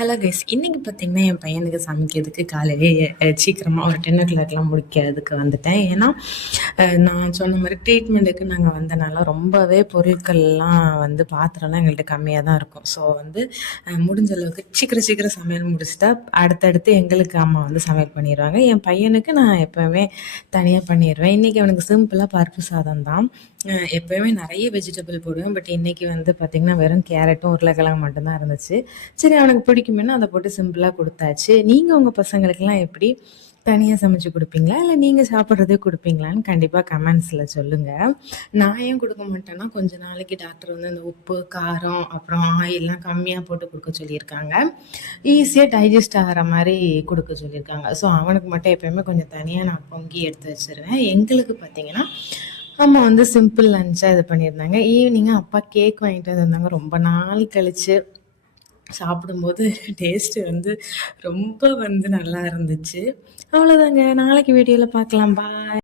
Hello guys, இன்னைக்கு பார்த்தீங்கன்னா என் பையனுக்கு சமைக்கிறதுக்கு காலையிலேயே சீக்கிரமாக ஒரு 10 o'clockலாம் முடிக்கிறதுக்கு வந்துட்டேன். ஏன்னா நான் சொன்ன மாதிரி ட்ரீட்மெண்ட்டுக்கு நாங்கள் வந்தனால ரொம்பவே பொருட்கள்லாம் பாத்திரம்லாம் எங்கள்கிட்ட கம்மியாக தான் இருக்கும். ஸோ முடிஞ்ச அளவுக்கு சீக்கிரம் சீக்கிரம் சமையல் முடிச்சுட்டா அடுத்தடுத்து எங்களுக்கு அம்மா சமையல் பண்ணிடுவாங்க. என் பையனுக்கு நான் எப்போவுமே தனியாக பண்ணிடுவேன். இன்றைக்கி அவனுக்கு சிம்பிளாக பருப்பு சாதம் தான். எப்போயுமே நிறைய வெஜிடபிள் போடுவேன். பட் இன்றைக்கி பார்த்திங்கன்னா வெறும் கேரட்டும் உருளைக்கிழங்கு மட்டும்தான் இருந்துச்சு. சரி, அவனுக்கு பிடிக்குமேனு அதை போட்டு சிம்பிளாக கொடுத்தாச்சு. நீங்கள் உங்கள் பசங்களுக்கெல்லாம் எப்படி தனியாக சமைச்சு கொடுப்பீங்களா, இல்லை நீங்கள் சாப்பிட்றதே கொடுப்பீங்களான்னு கண்டிப்பாக கமெண்ட்ஸில் சொல்லுங்கள். நான் ஏன் கொடுக்க மாட்டேன்னா, கொஞ்ச நாளைக்கு டாக்டர் அந்த உப்பு காரம் அப்புறம் ஆயிலெலாம் கம்மியாக போட்டு கொடுக்க சொல்லியிருக்காங்க. ஈஸியாக டைஜஸ்ட் ஆகிற மாதிரி கொடுக்க சொல்லியிருக்காங்க. ஸோ அவனுக்கு மட்டும் எப்போயுமே கொஞ்சம் தனியாக நான் பொங்கி எடுத்து வச்சுருவேன். எங்களுக்கு பார்த்திங்கன்னா அம்மா சிம்பிள் லஞ்சாக இது பண்ணியிருந்தாங்க. ஈவினிங்காக அப்பா கேக் வாங்கிட்டு வந்திருந்தாங்க. ரொம்ப நாள் கழித்து சாப்பிடும்போது டேஸ்ட்டு ரொம்ப நல்லா இருந்துச்சு. அவ்வளோதாங்க. நாளைக்கு வீடியோவில் பார்க்கலாம். பாய்.